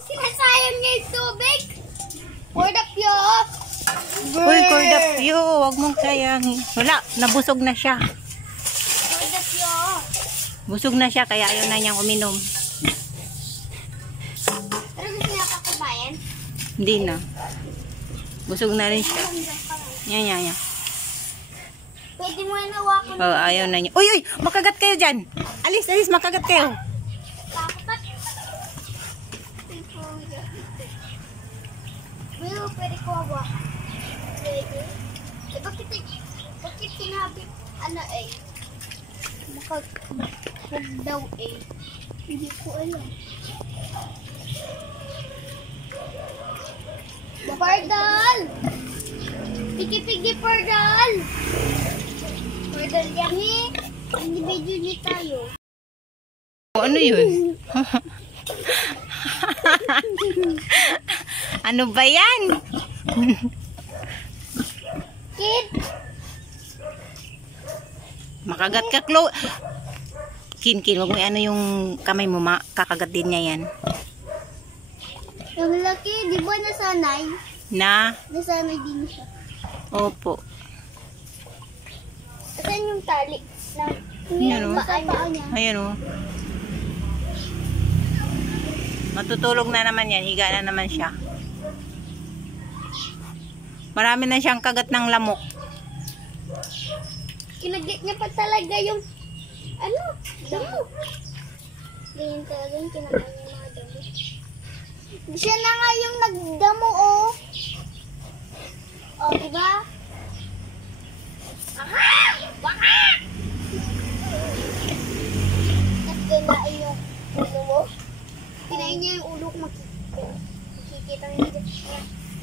Sinasayang niya yung tubig. Kordapyo. Uy, Kordapyo, wag mong sayangin. Wala, nabusog na siya. Kordapyo. Busog na siya, kaya ayaw na niyang uminom. Pero gusto niya pa kumain? Hindi na. Busog na rin siya. Yan. Pwede mo na hawakan. Oh, ayaw na niya. Uy, makagat kayo dyan. Alis, makagat kayo. Will, pwede ko hawakan. Pwede. Eh, bakit sinabi, ano eh? Huwag daw eh. Hindi ko alam. Pardal! Pigi-pigi, Pardal! Pardal yan eh. Individual niyo tayo. Ano yun? Ano ba yan? Kid! Makagat ka, Chloe. Kin, wag mo ano yung kamay mo, kakagat din niya yan. Yung laki, di ba nasanay? Nasanay din siya. Opo. Saan yung tali? Ayan o. Niya. Ayan o. Matutulog na naman yan. Higa na naman siya. Marami na siyang kagat ng lamok. Kinagit niya pa talaga yung damo. Ganyan talaga yung kinagit niya mga damo. Siya na nga yung nagdamo oh. Oh, diba? Baka! At kinain yung ulo mo. Kinain niya yung ulo ko makikita niya.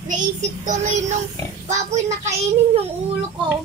Naisip tuloy nung baboy na kainin yung ulo ko.